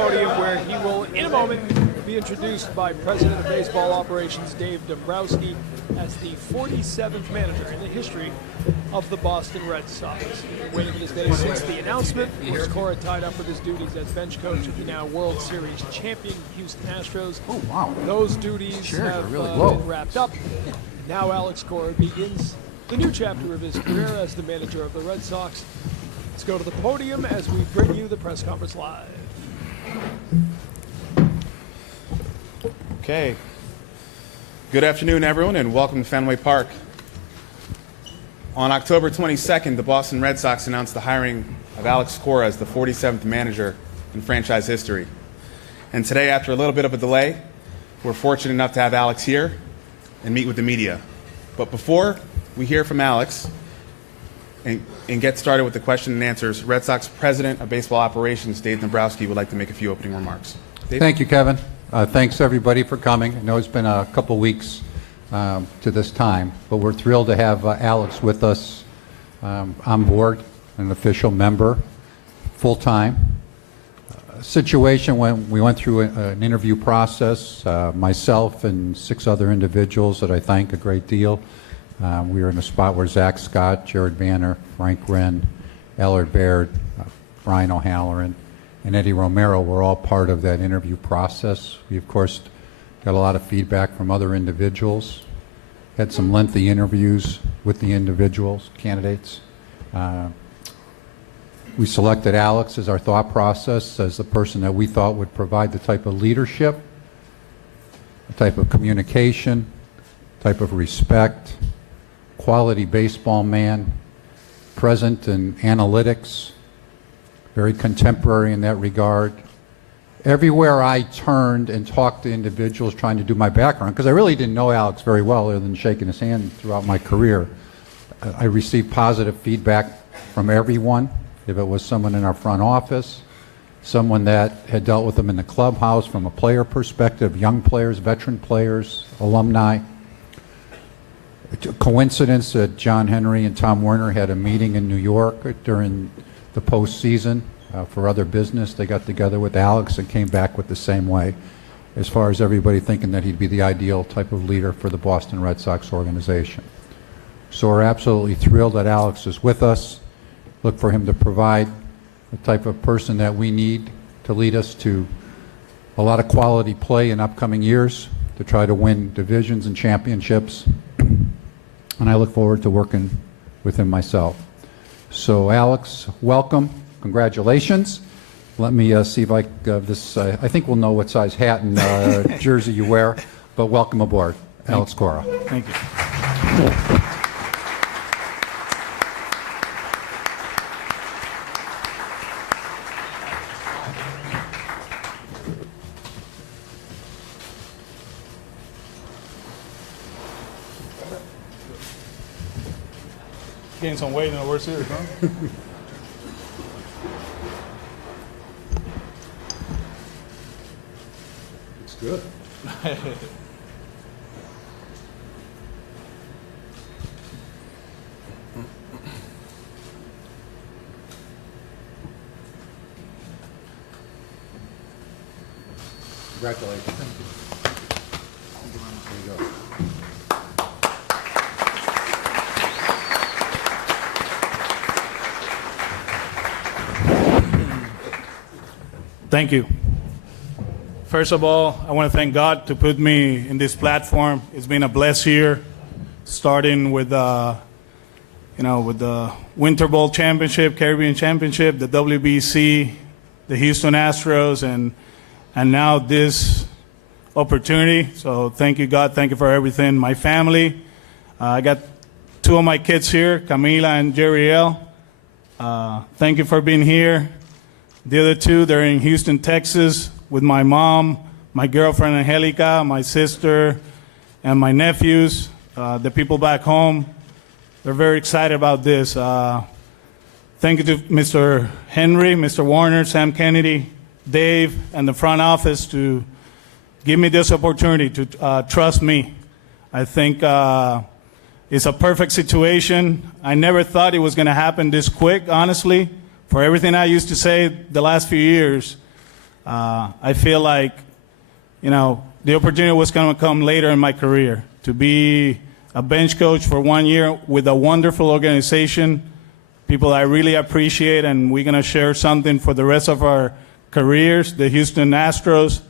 podium where he will, in a moment, be introduced by President of Baseball Operations Dave Dombrowski as the 47th manager in the history of the Boston Red Sox. Waiting for this day since the announcement. Of course, Cora tied up with his duties as bench coach of the now World Series champion Houston Astros. Oh, wow. Those duties have been wrapped up. Now Alex Cora begins the new chapter of his career as the manager of the Red Sox. Let's go to the podium as we bring you the press conference live. Okay. Good afternoon, everyone, and welcome to Fenway Park. On October 22nd, the Boston Red Sox announced the hiring of Alex Cora as the 47th manager in franchise history. And today, after a little bit of a delay, we're fortunate enough to have Alex here and meet with the media. But before we hear from Alex and get started with the question and answers, Red Sox President of Baseball Operations, Dave Dombrowski, would like to make a few opening remarks. Dave? Thank you, Kevin. Thanks, everybody, for coming. I know it's been a couple weeks to this time, but we're thrilled to have Alex with us on board, an official member, full-time. Situation when we went through an interview process, myself and 6 other individuals that I thank a great deal. We were in a spot where Zach Scott, Jared Banner, Frank Wren, Allard Baird, Brian O'Halloran, and Eddie Romero were all part of that interview process. We, of course, got a lot of feedback from other individuals, had some lengthy interviews with the individuals, candidates. We selected Alex as our thought process, as the person that we thought would provide the type of leadership, the type of communication, type of respect, quality baseball man, present in analytics, very contemporary in that regard. Everywhere I turned and talked to individuals trying to do my background, because I really didn't know Alex very well other than shaking his hand throughout my career, I received positive feedback from everyone. If it was someone in our front office, someone that had dealt with them in the clubhouse from a player perspective, young players, veteran players, alumni. Coincidence that John Henry and Tom Werner had a meeting in New York during the postseason for other business. They got together with Alex and came back with the same way, as far as everybody thinking that he'd be the ideal type of leader for the Boston Red Sox organization. So we're absolutely thrilled that Alex is with us. Look for him to provide the type of person that we need to lead us to a lot of quality play in upcoming years, to try to win divisions and championships. And I look forward to working with him myself. So Alex, welcome, congratulations. Let me see if I think we'll know what size hat and jersey you wear, but welcome aboard, Alex Cora. Thank you. Getting some weight in the World Series, huh? It's good. Congratulations. Thank you. There you go. Thank you. First of all, I want to thank God to put me in this platform. It's been a blessed year, starting with with the Winter Bowl Championship, Caribbean Championship, the WBC, the Houston Astros, and now this opportunity. So thank you, God. Thank you for everything. My family, I got 2 of my kids here, Camila and Jeriel. Thank you for being here. The other 2, they're in Houston, Texas, with my mom, my girlfriend Angelica, my sister, and my nephews. The people back home, they're very excited about this. Thank you to Mr. Henry, Mr. Warner, Sam Kennedy, Dave, and the front office to give me this opportunity to trust me. I think it's a perfect situation. I never thought it was going to happen this quick, honestly. For everything I used to say the last few years, I feel like, the opportunity was going to come later in my career to be a bench coach for 1 year with a wonderful organization, people I really appreciate, and we're going to share something for the rest of our careers, the Houston Astros,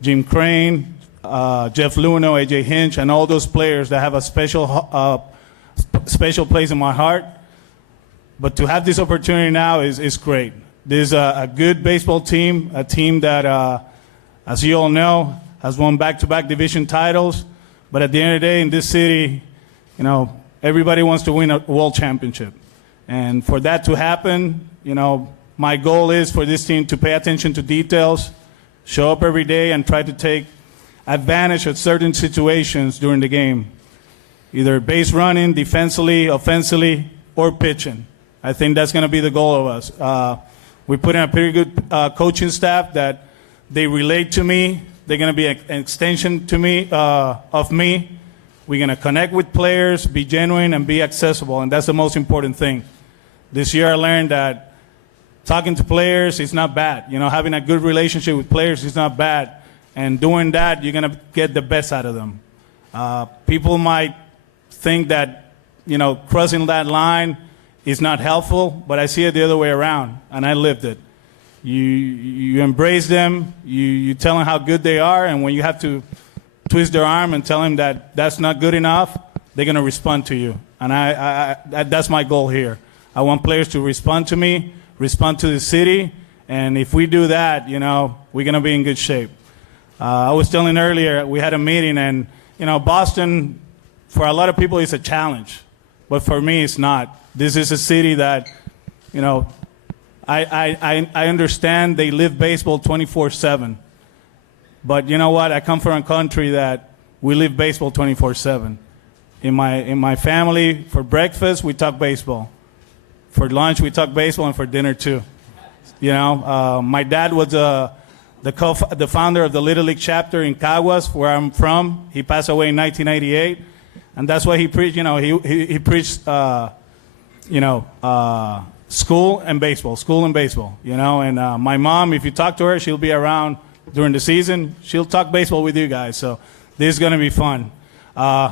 Jim Crane, Jeff Luno, AJ Hinch, and all those players that have a special place in my heart. But to have this opportunity now is great. There's a good baseball team, a team that, as you all know, has won back-to-back division titles. But at the end of the day, in this city, everybody wants to win a world championship. And for that to happen, my goal is for this team to pay attention to details, show up every day, and try to take advantage of certain situations during the game, either base running, defensively, offensively, or pitching. I think that's going to be the goal of us. We put in a pretty good coaching staff that they relate to me. They're going to be an extension to me, of me. We're going to connect with players, be genuine, and be accessible, and that's the most important thing. This year I learned that talking to players is not bad. Having a good relationship with players is not bad. And doing that, you're going to get the best out of them. People might think that, crossing that line is not helpful, but I see it the other way around, and I lived it. You embrace them, you tell them how good they are, and when you have to twist their arm and tell them that that's not good enough, they're going to respond to you. And that's my goal here. I want players to respond to me, respond to the city, and if we do that, we're going to be in good shape. I was telling earlier, we had a meeting, and, Boston, for a lot of people, is a challenge. But for me, it's not. This is a city that, I understand they live baseball 24/7. But you know what? I come from a country that we live baseball 24/7. In my family, for breakfast, we talk baseball. For lunch, we talk baseball, and for dinner, too. My dad was the founder of the Little League chapter in Caguas, where I'm from. He passed away in 1988, and that's why he preached. He preached, school and baseball. And my mom, if you talk to her, she'll be around during the season. She'll talk baseball with you guys. So this is going to be fun.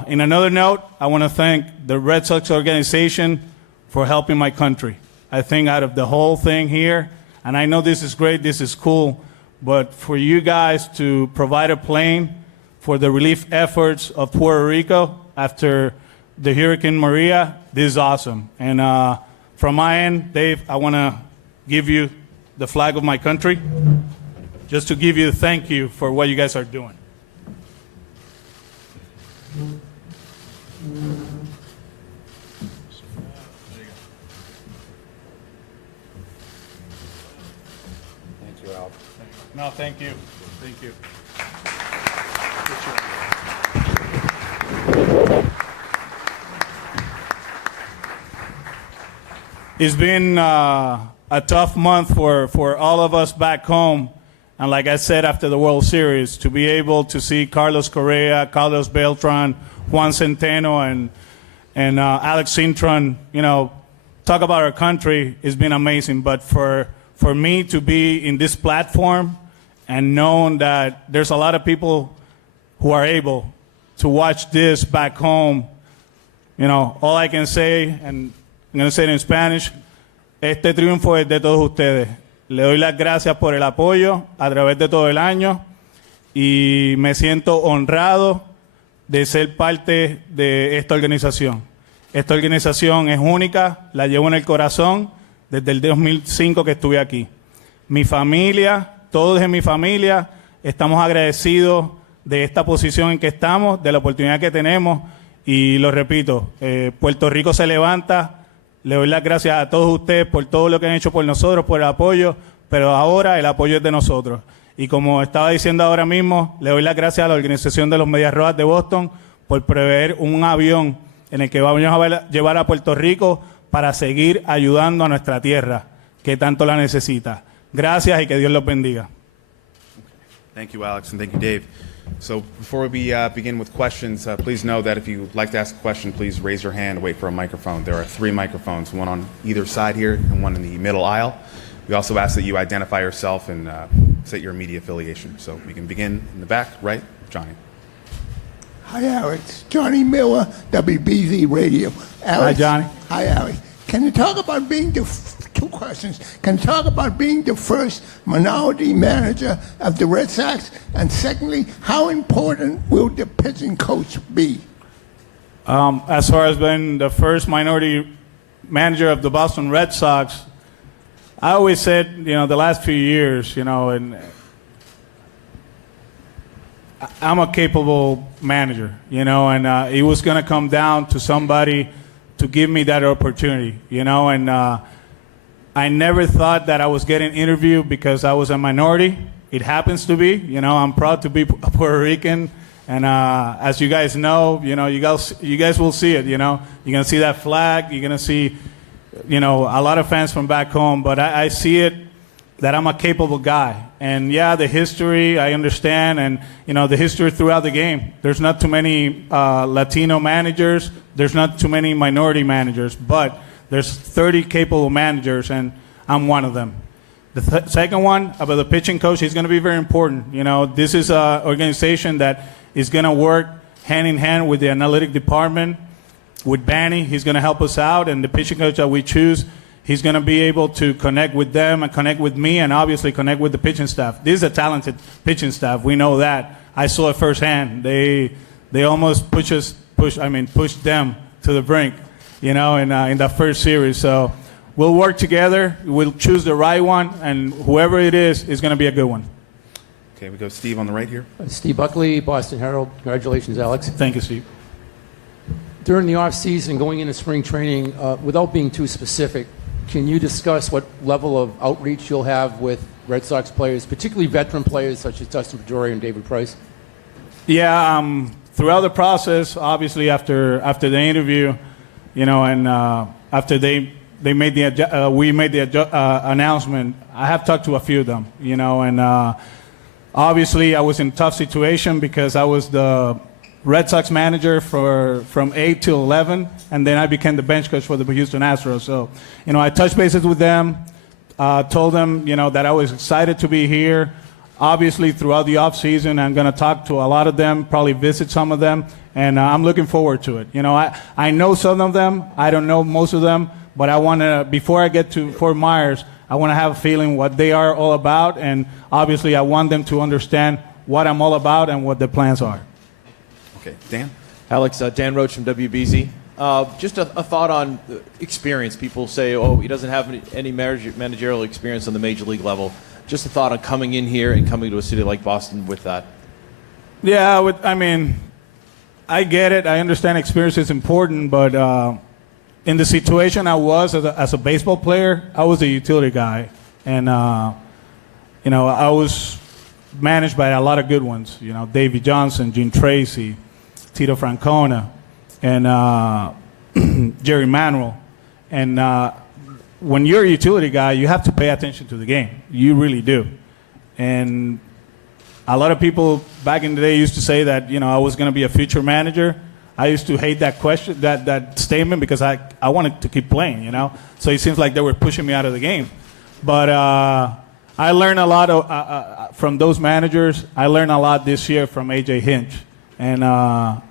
In another note, I want to thank the Red Sox organization for helping my country. I think out of the whole thing here, and I know this is great, this is cool, but for you guys to provide a plane for the relief efforts of Puerto Rico after the Hurricane Maria, this is awesome. And from my end, Dave, I want to give you the flag of my country, just to give you a thank you for what you guys are doing. Thank you, Al. No, thank you. Thank you. It's been a tough month for all of us back home. And like I said after the World Series, to be able to see Carlos Correa, Carlos Beltran, Juan Centeno, and Alex Cintron, talk about our country has been amazing. But for me to be in this platform and knowing that there's a lot of people who are able to watch this back home, all I can say, and I'm going to say it in Spanish, este triunfo es de todos ustedes. Le doy las gracias por el apoyo a través de todo el año y me siento honrado de ser parte de esta organización. Esta organización es única, la llevo en el corazón desde el 2005 que estuve aquí. Mi familia, todos en mi familia, estamos agradecidos de esta posición en que estamos, de la oportunidad que tenemos y lo repito, Puerto Rico se levanta. Le doy las gracias a todos ustedes por todo lo que han hecho por nosotros, por el apoyo, pero ahora el apoyo es de nosotros. Y como estaba diciendo ahora mismo, le doy las gracias a la organización de los Medias Rojas de Boston por prever un avión en el que vamos a llevar a Puerto Rico para seguir ayudando a nuestra tierra, que tanto la necesita. Gracias y que Dios los bendiga. Thank you, Alex, and thank you, Dave. So before we begin with questions, please know that if you'd like to ask a question, please raise your hand, wait for a microphone. There are 3 microphones, one on either side here and one in the middle aisle. We also ask that you identify yourself and state your media affiliation. So we can begin in the back, right, Johnny. Hi, Alex. Johnny Miller, WBZ Radio. Alex, Hi, Johnny. Hi, Alex. Can you talk about being two questions? Can you talk about being the first minority manager of the Red Sox? And secondly, how important will the pitching coach be? As far as being the first minority manager of the Boston Red Sox, I always said, the last few years, and I'm a capable manager, and it was going to come down to somebody to give me that opportunity, and I never thought that I was getting interviewed because I was a minority. It happens to be, I'm proud to be Puerto Rican. And as you guys know, you guys will see it. You're gonna see that flag. You're gonna see, a lot of fans from back home. But I see it that I'm a capable guy. And yeah, the history I understand, and the history throughout the game. There's not too many Latino managers. There's not too many minority managers. But there's 30 capable managers, and I'm one of them. The second one about the pitching coach is going to be very important. This is an organization that is going to work hand in hand with the analytic department, with Banny. He's going to help us out, and the pitching coach that we choose, he's going to be able to connect with them and connect with me, and obviously connect with the pitching staff. This is a talented pitching staff. We know that. I saw it firsthand. They almost pushed them to the brink, in that first series. So we'll work together. We'll choose the right one, and whoever it is going to be a good one. Okay, we go Steve on the right here. Steve Buckley, Boston Herald. Congratulations, Alex. Thank you, Steve. During the off-season, going into spring training, without being too specific, can you discuss what level of outreach you'll have with Red Sox players, particularly veteran players such as Dustin Pedroia and David Price? Yeah, throughout the process, obviously after the interview, and after we made the announcement, I have talked to a few of them, and obviously I was in a tough situation because I was the Red Sox manager from 8 till 11, and then I became the bench coach for the Houston Astros. So, I touched bases with them, told them, that I was excited to be here. Obviously, throughout the off season, I'm going to talk to a lot of them, probably visit some of them, and I'm looking forward to it. I know some of them. I don't know most of them, but I want to, before I get to Fort Myers, I want to have a feeling what they are all about, and obviously I want them to understand what I'm all about and what the plans are. Okay, Dan? Alex, Dan Roach from WBZ. Just a thought on experience. People say, he doesn't have any managerial experience on the major league level. Just a thought on coming in here and coming to a city like Boston with that. Yeah, I get it. I understand experience is important, but in the situation I was as a baseball player, I was a utility guy. And, I was managed by a lot of good ones. Davey Johnson, Gene Tracy, Tito Francona, and Jerry Manuel. And when you're a utility guy, you have to pay attention to the game. You really do. And a lot of people back in the day used to say that, I was going to be a future manager. I used to hate that question, that statement, because I wanted to keep playing, So it seems like they were pushing me out of the game. But I learned a lot from those managers. I learned a lot this year from A.J. Hinch. And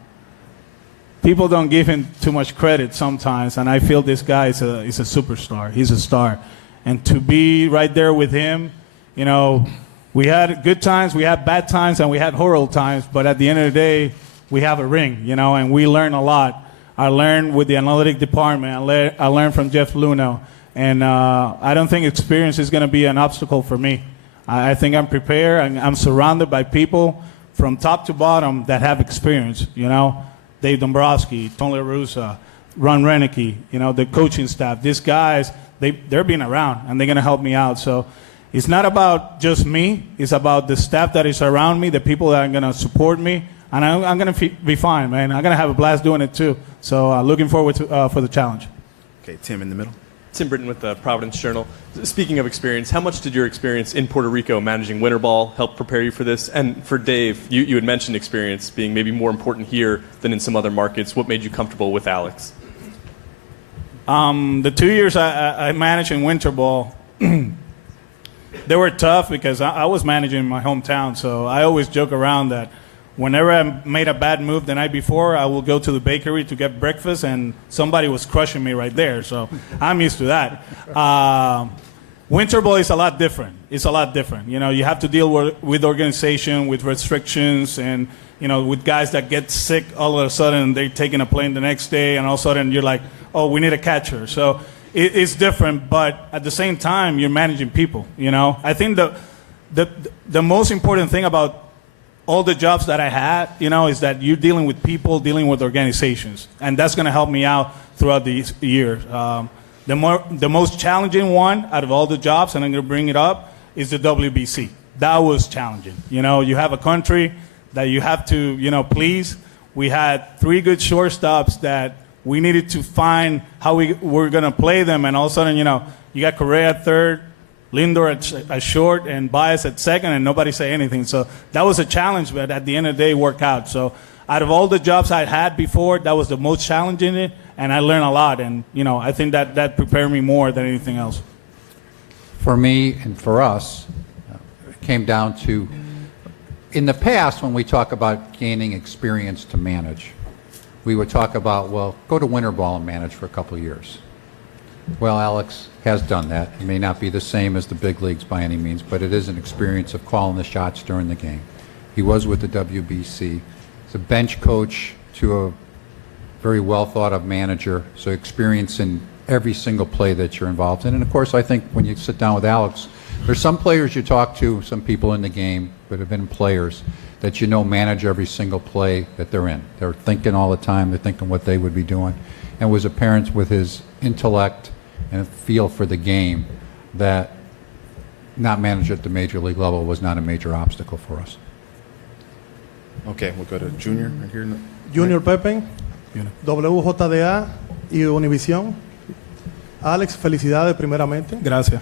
people don't give him too much credit sometimes, and I feel this guy is a superstar. He's a star. And to be right there with him, we had good times, we had bad times, and we had horrible times, but at the end of the day, we have a ring, and we learn a lot. I learned with the analytic department. I learned from Jeff Luno. And I don't think experience is going to be an obstacle for me. I think I'm prepared, and I'm surrounded by people from top to bottom that have experience, Dave Dombrowski, Tony La Russa, Ron Renicky, the coaching staff. These guys, they're being around, and they're going to help me out. So it's not about just me. It's about the staff that is around me, the people that are going to support me, and I'm going to be fine, man. I'm going to have a blast doing it, too. So looking forward to for the challenge. Okay, Tim in the middle. Tim Britton with the Providence Journal. Speaking of experience, how much did your experience in Puerto Rico managing winter ball help prepare you for this? And for Dave, you had mentioned experience being maybe more important here than in some other markets. What made you comfortable with Alex? The 2 years I managed in winter ball, they were tough because I was managing in my hometown, so I always joke around that whenever I made a bad move the night before, I will go to the bakery to get breakfast, and somebody was crushing me right there. So I'm used to that. Winter ball is a lot different. It's a lot different. You know, you have to deal with organization, with restrictions, and, you know, with guys that get sick all of a sudden, they're taking a plane the next day, and all of a sudden you're like, oh, we need a catcher. So it's different, but at the same time, you're managing people, you know. I think the most important thing about all the jobs that I had, you know, is that you're dealing with people, dealing with organizations, and that's going to help me out throughout these years. The most challenging one out of all the jobs, and I'm going to bring it up, is the WBC. That was challenging. You know, you have a country that you have to, you know, please. We had 3 good shortstops that we needed to find how we were going to play them, and all of a sudden, you know, you got Correa at third, Lindor at short, and Baez at second, and nobody say anything. So that was a challenge, but at the end of the day, it worked out. So out of all the jobs I had before, that was the most challenging, and I learned a lot. And, you know, I think that prepared me more than anything else. For me and for us, it came down to, in the past, when we talk about gaining experience to manage, we would talk about, well, go to winter ball and manage for a couple of years. Well, Alex has done that. It may not be the same as the big leagues by any means, but it is an experience of calling the shots during the game. He was with the WBC. He's a bench coach to a very well thought of manager, so experience in every single play that you're involved in. And of course, I think when you sit down with Alex, there's some players you talk to, some people in the game that have been players that you know manage every single play that they're in. They're thinking all the time, they're thinking what they would be doing. And was apparent with his intellect and a feel for the game that not managed at the major league level was not a major obstacle for us. Okay, we'll go to Junior right here. Junior Pepe, WJDA y Univisión. Alex, felicidades primeramente. Gracias.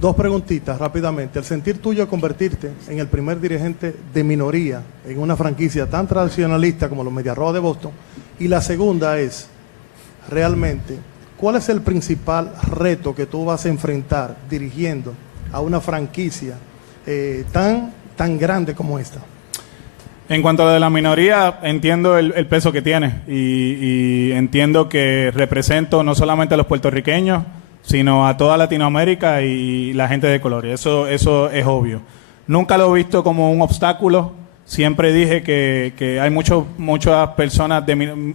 2 preguntitas rápidamente. El sentir tuyo de convertirte en el primer dirigente de minoría en una franquicia tan tradicionalista como los Medias Rojas de Boston. Y la segunda es, realmente, ¿cuál es el principal reto que tú vas a enfrentar dirigiendo a una franquicia tan grande como esta? En cuanto a lo de la minoría, entiendo el peso que tiene y entiendo que represento no solamente a los puertorriqueños, sino a toda Latinoamérica y la gente de color. Eso es obvio. Nunca lo he visto como un obstáculo. Siempre dije que hay muchas personas,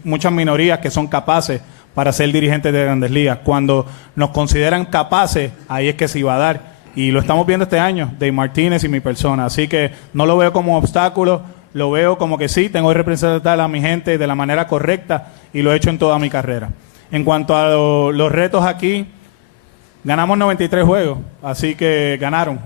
muchas minorías que son capaces para ser dirigentes de Grandes Ligas. Cuando nos consideran capaces, ahí es que se iba a dar. Y lo estamos viendo este año, Dave Martínez y mi persona. Así que no lo veo como un obstáculo, lo veo como que sí, tengo que representar a mi gente de la manera correcta y lo he hecho en toda mi carrera. En cuanto a los retos aquí, ganamos 93 juegos, así que ganaron.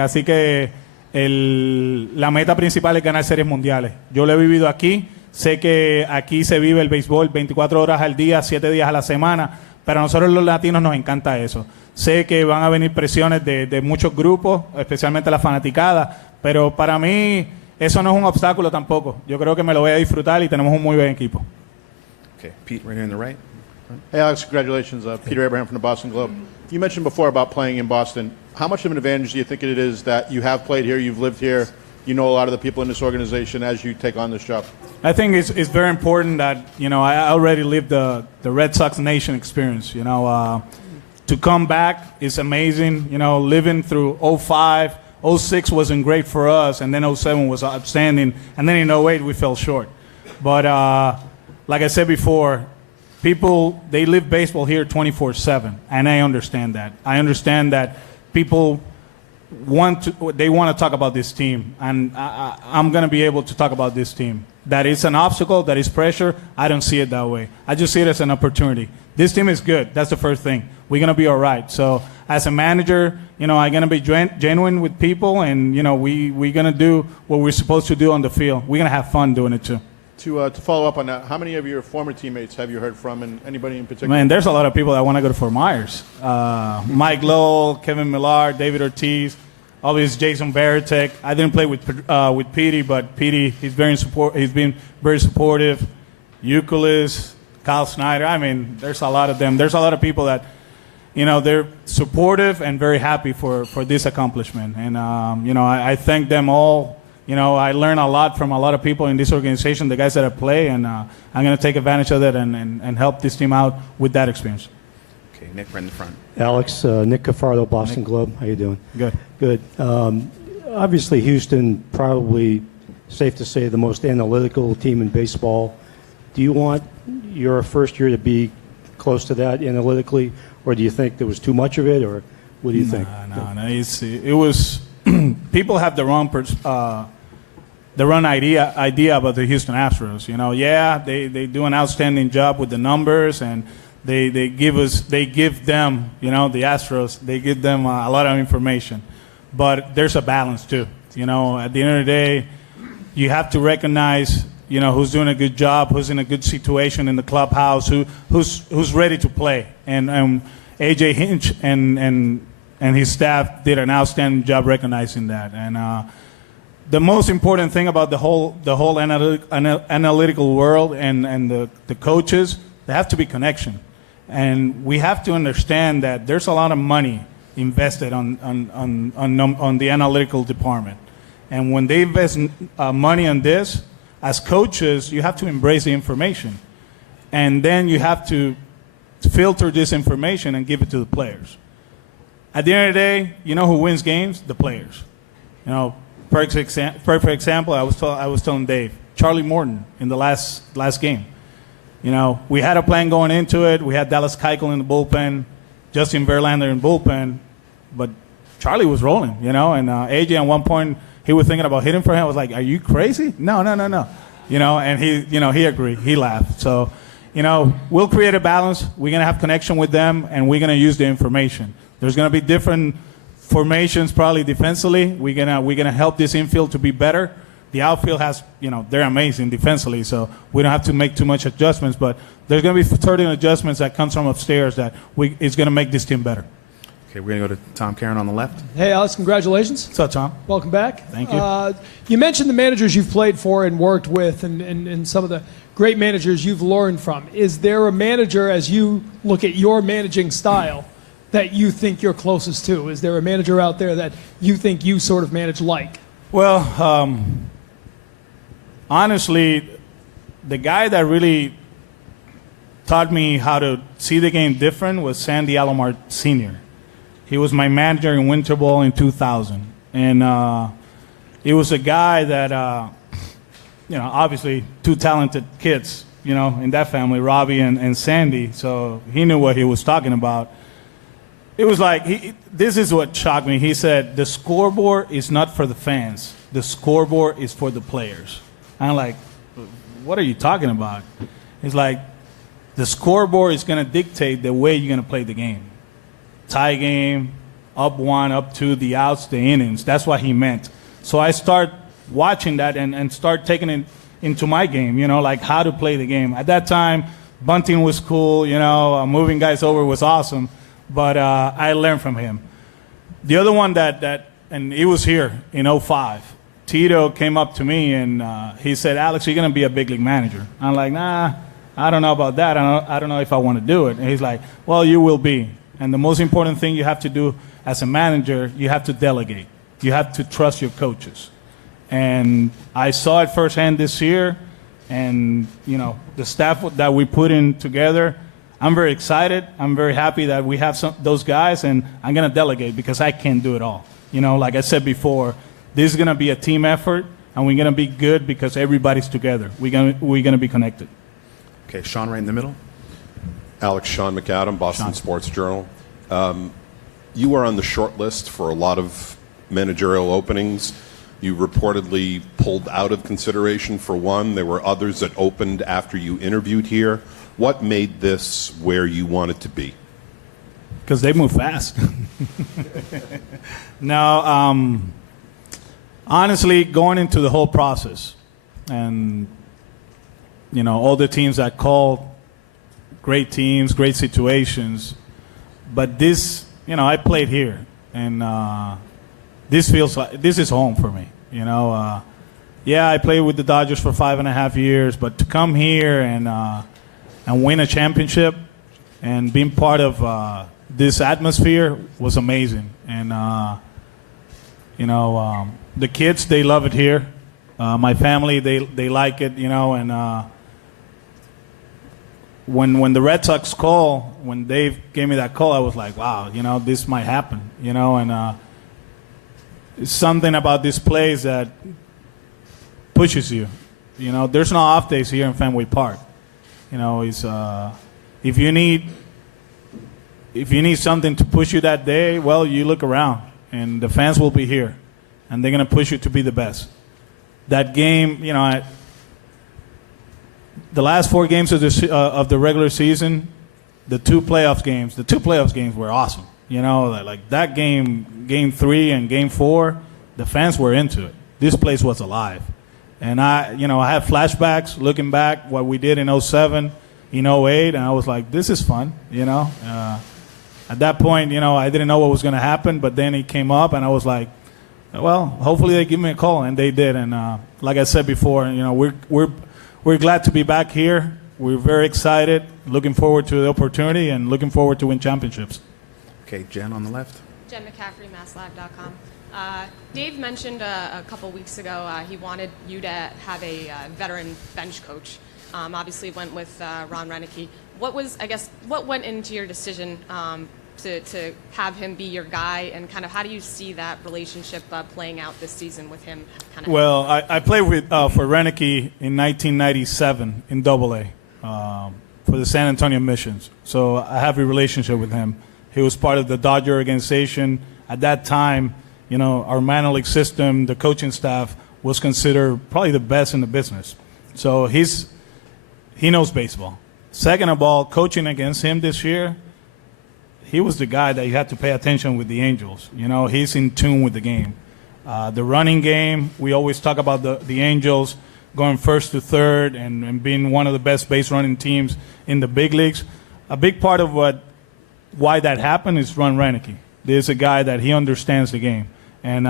Así que la meta principal es ganar series mundiales. Yo lo he vivido aquí, sé que aquí se vive el béisbol 24 horas al día, 7 días a la semana, pero a nosotros los latinos nos encanta eso. Sé que van a venir presiones de muchos grupos, especialmente la fanaticada, pero para mí eso no es un obstáculo tampoco. Yo creo que me lo voy a disfrutar y tenemos un muy buen equipo. Okay, Pete, right here on the right. Hey, Alex, congratulations. Peter Abraham from the Boston Globe. You mentioned before about playing in Boston. How much of an advantage do you think it is that you have played here, you've lived here, you know a lot of the people in this organization as you take on this job? I think it's very important that, you know, I already lived the Red Sox Nation experience. You know, to come back is amazing. You know, living through 05, 06 wasn't great for us, and then 07 was outstanding, and then in 08 we fell short. But like I said before, people, they live baseball here 24/7, and I understand that. I understand that people want to talk about this team, and I'm going to be able to talk about this team. That is an obstacle, that is pressure. I don't see it that way. I just see it as an opportunity. This team is good. That's the first thing. We're going to be all right. So as a manager, you know, I'm going to be genuine with people, and, you know, we're going to do what we're supposed to do on the field. We're going to have fun doing it too. To follow up on that, how many of your former teammates have you heard from, and anybody in particular? Man, there's a lot of people that want to go to Fort Myers. Mike Lowell, Kevin Millar, David Ortiz, obviously Jason Varitek. I didn't play with Petey, but Petey, he's been very supportive. Euclid, Kyle Snyder. I mean, there's a lot of them. There's a lot of people that they're supportive and very happy for this accomplishment. And, I thank them all. I learn a lot from a lot of people in this organization, the guys that I play, and I'm going to take advantage of that and help this team out with that experience. Okay, Nick, right in the front. Alex, Nick Cafardo, Boston Globe. How you doing? Good. Good. Obviously, Houston, probably safe to say, the most analytical team in baseball. Do you want your first year to be close to that analytically, or do you think there was too much of it, or what do you think? No. It was people have the wrong idea about the Houston Astros. They do an outstanding job with the numbers, and they give them, the Astros, they give them a lot of information. But there's a balance too. At the end of the day, you have to recognize, who's doing a good job, who's in a good situation in the clubhouse, who's ready to play. And AJ Hinch and his staff did an outstanding job recognizing that. And the most important thing about the whole analytical world and the coaches, there have to be connection. And we have to understand that there's a lot of money invested on the analytical department. And when they invest money on this, as coaches, you have to embrace the information. And then you have to filter this information and give it to the players. At the end of the day, who wins games? The players. Perfect example, I was telling Dave, Charlie Morton in the last game. We had a plan going into it. We had Dallas Keuchel in the bullpen, Justin Verlander in bullpen, but Charlie was rolling, and AJ at one point, he was thinking about hitting for him. I was like, are you crazy? No. And he agreed. He laughed. So, we'll create a balance. We're going to have connection with them, and we're going to use the information. There's going to be different formations probably defensively. We're gonna help this infield to be better. The outfield has, they're amazing defensively, so we don't have to make too much adjustments, but there's going to be certain adjustments that comes from upstairs that is going to make this team better. Okay, we're going to go to Tom Karen on the left. Hey, Alex, congratulations. What's up, Tom? Welcome back. Thank you. You mentioned the managers you've played for and worked with and some of the great managers you've learned from. Is there a manager, as you look at your managing style, that you think you're closest to? Is there a manager out there that you think you sort of manage like? Well, honestly, the guy that really taught me how to see the game different was Sandy Alomar Sr. He was my manager in winter ball in 2000. And he was a guy that, obviously two talented kids, in that family, Robbie and Sandy. So he knew what he was talking about. It was like, this is what shocked me. He said, the scoreboard is not for the fans. The scoreboard is for the players. I'm like, what are you talking about? It's like, the scoreboard is going to dictate the way you're going to play the game. Tie game, up 1, up 2, the outs, the innings. That's what he meant. So I start watching that and start taking it into my game, like how to play the game. At that time, bunting was cool, moving guys over was awesome, but I learned from him. The other one and he was here in 2005. Tito came up to me and he said, Alex, you're going to be a big league manager. I'm like, nah, I don't know about that. I don't know if I want to do it. And he's like, well, you will be. And the most important thing you have to do as a manager, you have to delegate. You have to trust your coaches. And I saw it firsthand this year. And, the staff that we put in together, I'm very excited. I'm very happy that we have those guys. And I'm going to delegate because I can't do it all. Like I said before, this is going to be a team effort. And we're going to be good because everybody's together. We're going to be connected. Okay, Sean right in the middle. Alex, Sean McAdam, Boston Sports Journal. You were on the short list for a lot of managerial openings. You reportedly pulled out of consideration for one. There were others that opened after you interviewed here. What made this where you wanted to be? Because they move fast. No, honestly, going into the whole process and, all the teams that called, great teams, great situations. But this, I played here, and this feels like this is home for me. Yeah, I played with the Dodgers for 5.5 years, but to come here and win a championship and being part of this atmosphere was amazing. And, the kids, they love it here. My family, they like it, and when the Red Sox call, when Dave gave me that call, I was like, wow, this might happen, and it's something about this place that pushes you. There's no off days here in Fenway Park. It's if you need something to push you that day, well, you look around, and the fans will be here, and they're gonna push you to be the best. That game, the last 4 games of the regular season, the two playoffs games were awesome. Like that game 3 and game 4, the fans were into it. This place was alive. And I had flashbacks looking back what we did in 07, in 08, and I was like, this is fun, At that point, I didn't know what was going to happen, but then it came up, and I was like, well, hopefully they give me a call, and they did. And like I said before, we're glad to be back here. We're very excited, looking forward to the opportunity, and looking forward to win championships. Okay, Jen on the left. Jen McCaffrey, MassLive.com. Dave mentioned a couple weeks ago he wanted you to have a veteran bench coach. Obviously went with Ron Renicky. What went into your decision to have him be your guy, and kind of how do you see that relationship playing out this season with him? Well, I played with for Renicky in 1997 in AA for the San Antonio Missions. So I have a relationship with him. He was part of the Dodger organization. At that time, our minor league system, the coaching staff was considered probably the best in the business. So he knows baseball. Second of all, coaching against him this year, he was the guy that you had to pay attention with the Angels. He's in tune with the game. The running game, we always talk about the Angels going first to third and being one of the best base running teams in the big leagues. A big part of why that happened is Ron Renicky. There's a guy that he understands the game. And,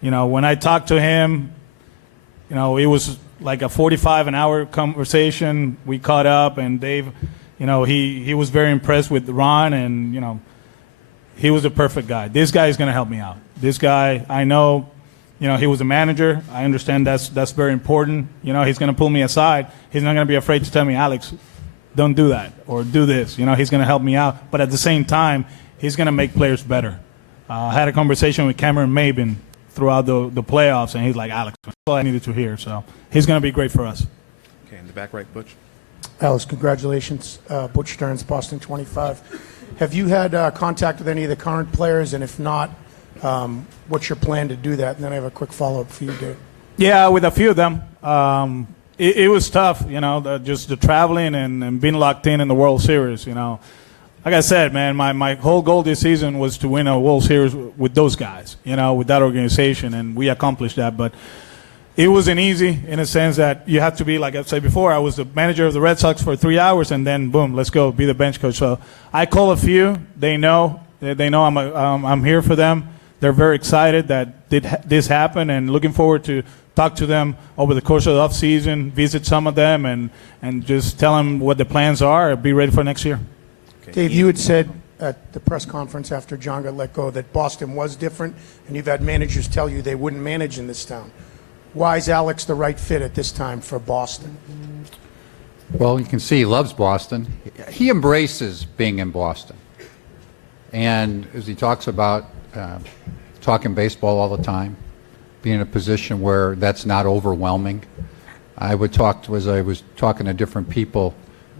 when I talked to him, it was like a 45-an-hour conversation. We caught up, and Dave, he was very impressed with Ron, and, he was a perfect guy. This guy is going to help me out. This guy, I know, he was a manager. I understand that's very important. He's going to pull me aside. He's not going to be afraid to tell me, Alex, don't do that or do this. He's going to help me out. But at the same time, he's going to make players better. I had a conversation with Cameron Maben throughout the playoffs, and he's like, Alex, that's all I needed to hear. So he's going to be great for us. Okay, in the back right, Butch. Alex, congratulations. Butch Stearns, Boston 25. Have you had contact with any of the current players? And if not, what's your plan to do that? And then I have a quick follow-up for you, Dave. Yeah, with a few of them. It was tough, just the traveling and being locked in the World Series, Like I said, man, my whole goal this season was to win a World Series with those guys, with that organization, and we accomplished that. But it wasn't easy in a sense that you have to be, like I said before, I was the manager of the Red Sox for 3 hours, and then, boom, let's go, be the bench coach. So I call a few. They know I'm here for them. They're very excited that this happened and looking forward to talk to them over the course of the offseason, visit some of them, and just tell them what the plans are, be ready for next year. Okay. Dave, you had said at the press conference after John got let go that Boston was different, and you've had managers tell you they wouldn't manage in this town. Why is Alex the right fit at this time for Boston? Well, you can see he loves Boston. He embraces being in Boston. And as he talks about talking baseball all the time, being in a position where that's not overwhelming. I was talking to different people.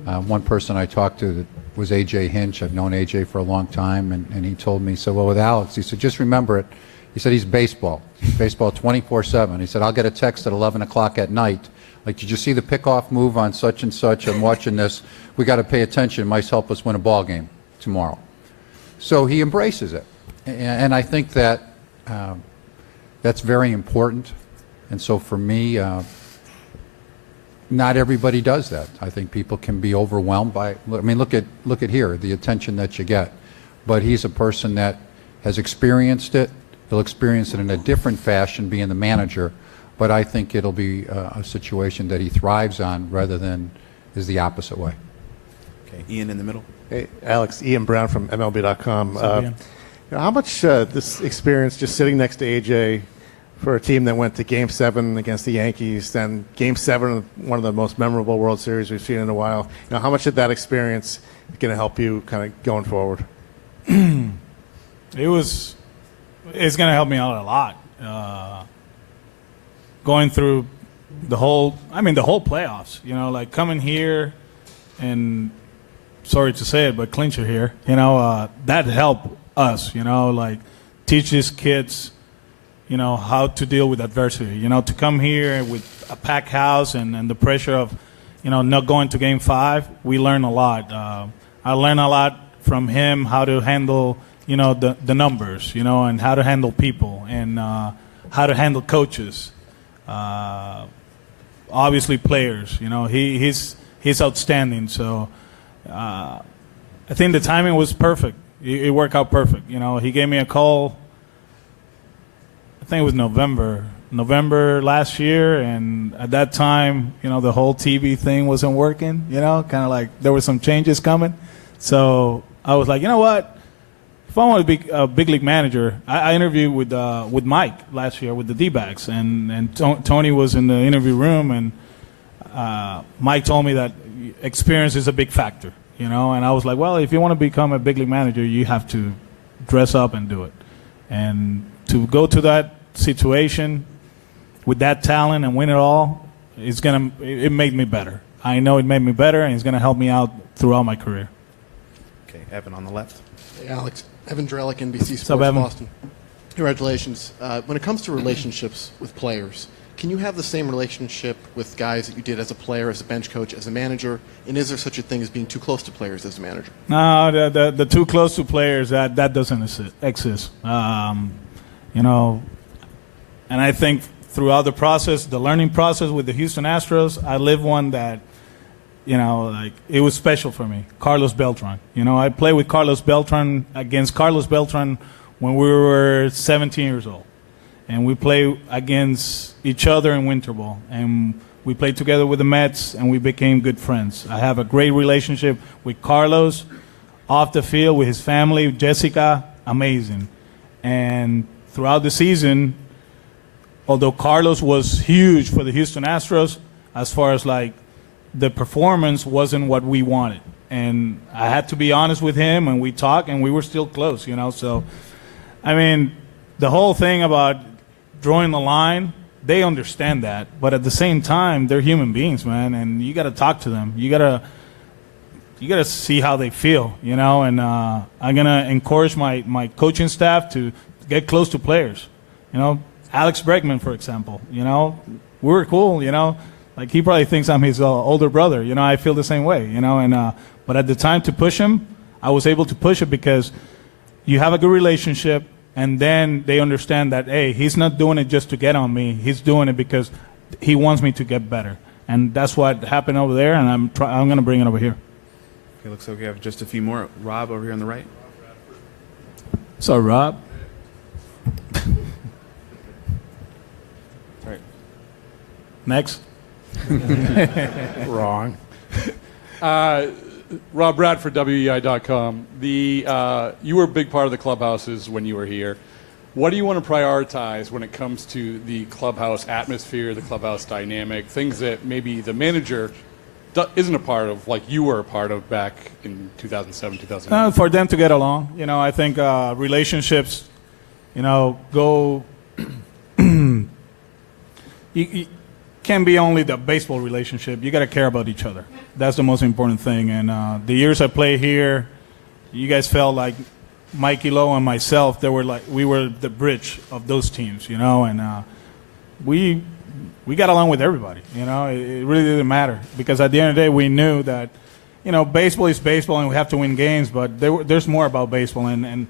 One person I talked to was A.J. Hinch. I've known A.J. for a long time, and he told me, he said, well, with Alex, he said, just remember it. He said, he's baseball. He's baseball 24/7. He said, I'll get a text at 11 o'clock at night. Like, did you see the pickoff move on such and such? I'm watching this. We got to pay attention. It might help us win a ball game tomorrow. So he embraces it. And I think that that's very important. And so for me, not everybody does that. I think people can be overwhelmed by, I mean, look at here, the attention that you get. But he's a person that has experienced it. He'll experience it in a different fashion being the manager. But I think it'll be a situation that he thrives on rather than is the opposite way. Okay, Ian in the middle. Hey, Alex, Ian Brown from MLB.com. What's up, Ian? How much this experience just sitting next to AJ for a team that went to Game 7 against the Yankees, then Game 7, one of the most memorable World Series we've seen in a while. How much of that experience is going to help you kind of going forward? It's going to help me out a lot. Going through the whole playoffs, like coming here and, sorry to say it, but clincher here, that helped us, like teaches kids, how to deal with adversity, to come here with a packed house and the pressure of, not going to Game 5, we learn a lot. I learned a lot from him how to handle, the numbers, and how to handle people and how to handle coaches. Obviously players, he's outstanding. So I think the timing was perfect. It worked out perfect. He gave me a call. I think it was November last year, and at that time, the whole TV thing wasn't working. Kind of like there were some changes coming. So I was like, you know what? If I want to be a big league manager, I interviewed with Mike last year with the D-backs, and Tony was in the interview room, and Mike told me that experience is a big factor, and I was like, well, if you want to become a big league manager, you have to dress up and do it. And to go to that situation with that talent and win it all, it made me better. I know it made me better, and it's going to help me out throughout my career. Okay, Evan on the left. Hey, Alex. Evan Drellick, NBC What's Sports up, Evan? Boston. Congratulations. When it comes to relationships with players, can you have the same relationship with guys that you did as a player, as a bench coach, as a manager? And is there such a thing as being too close to players as a manager? No, the too close to players, that doesn't exist. And I think throughout the process, the learning process with the Houston Astros, I lived one that, like it was special for me. Carlos Beltran. I played with Carlos Beltran against Carlos Beltran when we were 17 years old. And we played against each other in winter ball. And we played together with the Mets, and we became good friends. I have a great relationship with Carlos off the field, with his family, Jessica, amazing. And throughout the season, although Carlos was huge for the Houston Astros, as far as like the performance wasn't what we wanted. And I had to be honest with him, and we talked, and we were still close, So, I mean, the whole thing about drawing the line, they understand that. But at the same time, they're human beings, man, and you got to talk to them. You got to see how they feel, And I'm going to encourage my coaching staff to get close to players. Alex Bregman, for example, we were cool, Like he probably thinks I'm his older brother. I feel the same way. But at the time to push him, I was able to push it because you have a good relationship, and then they understand that, hey, he's not doing it just to get on me. He's doing it because he wants me to get better, and that's what happened over there. And I'm going to bring it over here. Okay, looks like we have just a few more. Rob over here on the right. So Rob. All right. Next. Wrong. Rob Bradford, WEI.com. You were a big part of the clubhouses when you were here. What do you want to prioritize when it comes to the clubhouse atmosphere, the clubhouse dynamic, things that maybe the manager isn't a part of, like you were a part of back in 2007, 2008? For them to get along. I think relationships, go... you can't be only the baseball relationship. You got to care about each other. That's the most important thing. And the years I played here, you guys felt like Mikey Lowe and myself. We were the bridge of those teams, And we got along with everybody. It really didn't matter because at the end of the day, we knew that, baseball is baseball and we have to win games. But there's more about baseball. And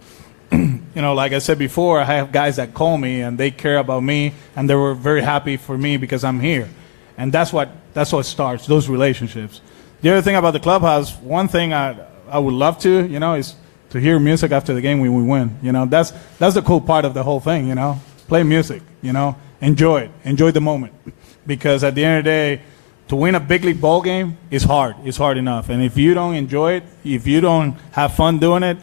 like I said before, I have guys that call me and they care about me and they were very happy for me because I'm here. And that's what starts, those relationships. The other thing about the clubhouse, one thing I would love to, is to hear music after the game when we win. That's the cool part of the whole thing, Play music, enjoy it. Enjoy the moment. Because at the end of the day, to win a big league ball game is hard. It's hard enough. And if you don't enjoy it, if you don't have fun doing it,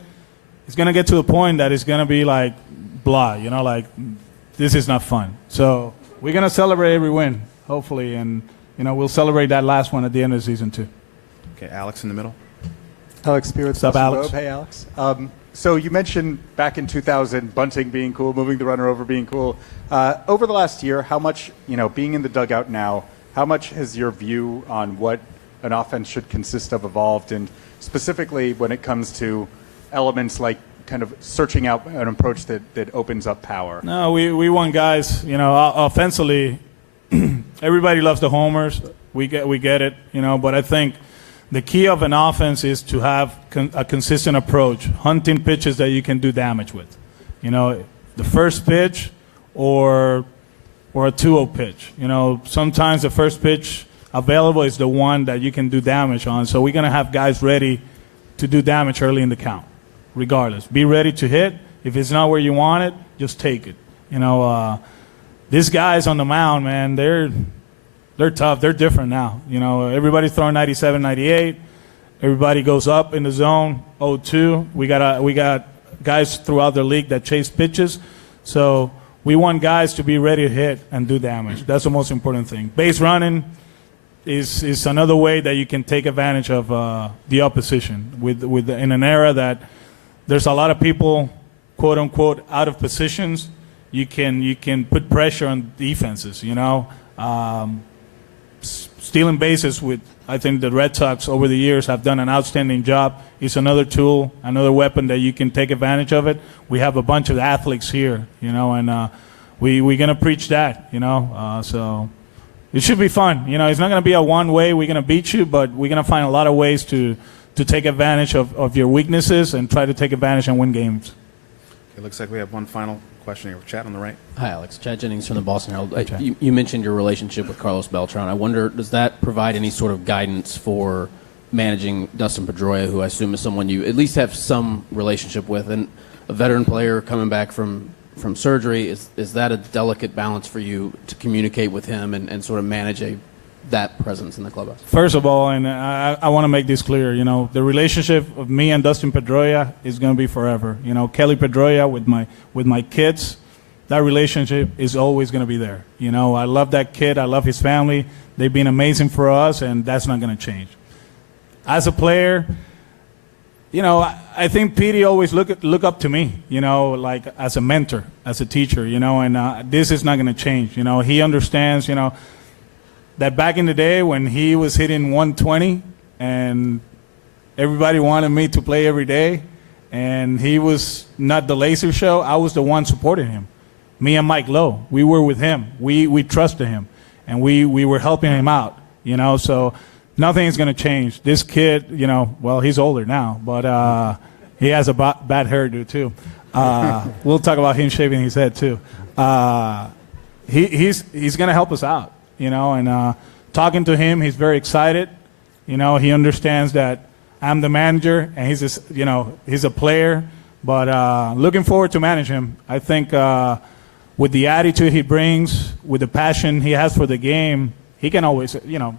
it's going to get to the point that it's going to be like blah, you know, like this is not fun. So we're going to celebrate every win, hopefully, and, you know, we'll celebrate that last one at the end of the season, too. Okay, Alex in the middle. Alex Spear with What's up, Boston Alex? Globe. Hey, Alex. So you mentioned back in 2000, bunting being cool, moving the runner over being cool. Over the last year, how much, you know, being in the dugout now, how much has your view on what an offense should consist of evolved, and specifically when it comes to elements like kind of searching out an approach that opens up power? No, we want guys, you know, offensively, everybody loves the homers. We get it, you know, but I think the key of an offense is to have a consistent approach, hunting pitches that you can do damage with. You know, the first pitch or a 2-0 pitch. You know, sometimes the first pitch available is the one that you can do damage on. So we're going to have guys ready to do damage early in the count, regardless. Be ready to hit. If it's not where you want it, just take it. You know, these guys on the mound, man, they're tough. They're different now. You know, everybody's throwing 97, 98. Everybody goes up in the zone, 0-2. We got guys throughout the league that chase pitches. So we want guys to be ready to hit and do damage. That's the most important thing. Base running is another way that you can take advantage of the opposition. In an era that there's a lot of people, quote unquote, out of positions, you can put pressure on defenses. You know. Stealing bases with, I think the Red Sox over the years have done an outstanding job. It's another tool, another weapon that you can take advantage of it. We have a bunch of athletes here, you know, and we're going to preach that, you know. So it should be fun. You know, it's not going to be a one way we're going to beat you, but we're going to find a lot of ways to take advantage of your weaknesses and try to take advantage and win games. It looks like we have one final question here. Chat on the right. Hi, Alex. Chad Jennings from the Boston Herald. You mentioned your relationship with Carlos Beltran. I wonder, does that provide any sort of guidance for managing Dustin Pedroia, who I assume is someone you at least have some relationship with, and a veteran player coming back from surgery? Is that a delicate balance for you to communicate with him and sort of manage that presence in the clubhouse? First of all, and I want to make this clear, you know, the relationship of me and Dustin Pedroia is going to be forever. You know, Kelly Pedroia with my kids, that relationship is always going to be there. You know, I love that kid. I love his family. They've been amazing for us, and that's not going to change. As a player, you know, I think Petey always look up to me, you know, like as a mentor, as a teacher, you know, and this is not going to change. You know, he understands, you know, that back in the day when he was hitting 120 and everybody wanted me to play every day and he was not the laser show, I was the one supporting him. Me and Mike Lowe, we were with him. We trusted him and we were helping him out, you know, so nothing is going to change. This kid, you know, well, he's older now, but he has a bad hairdo too. We'll talk about him shaving his head too. He's going to help us out. You know, and talking to him, he's very excited. You know, he understands that I'm the manager and he's a player. But looking forward to manage him. I think with the attitude he brings, with the passion he has for the game, he can always, you know,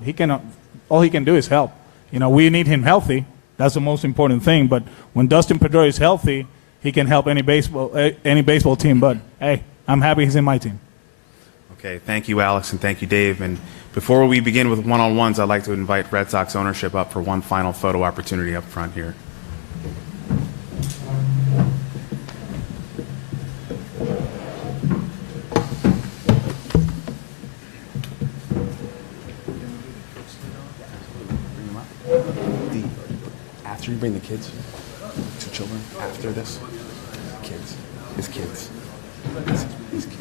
all he can do is help. You know, we need him healthy. That's the most important thing. But when Dustin Pedroia is healthy, he can help any baseball team. But hey, I'm happy he's in my team. Okay, thank you, Alex, and thank you, Dave. And before we begin with one-on-ones, I'd like to invite Red Sox ownership up for one final photo opportunity up front here. After you bring the kids, 2 children, after this, kids, his kids, his kids.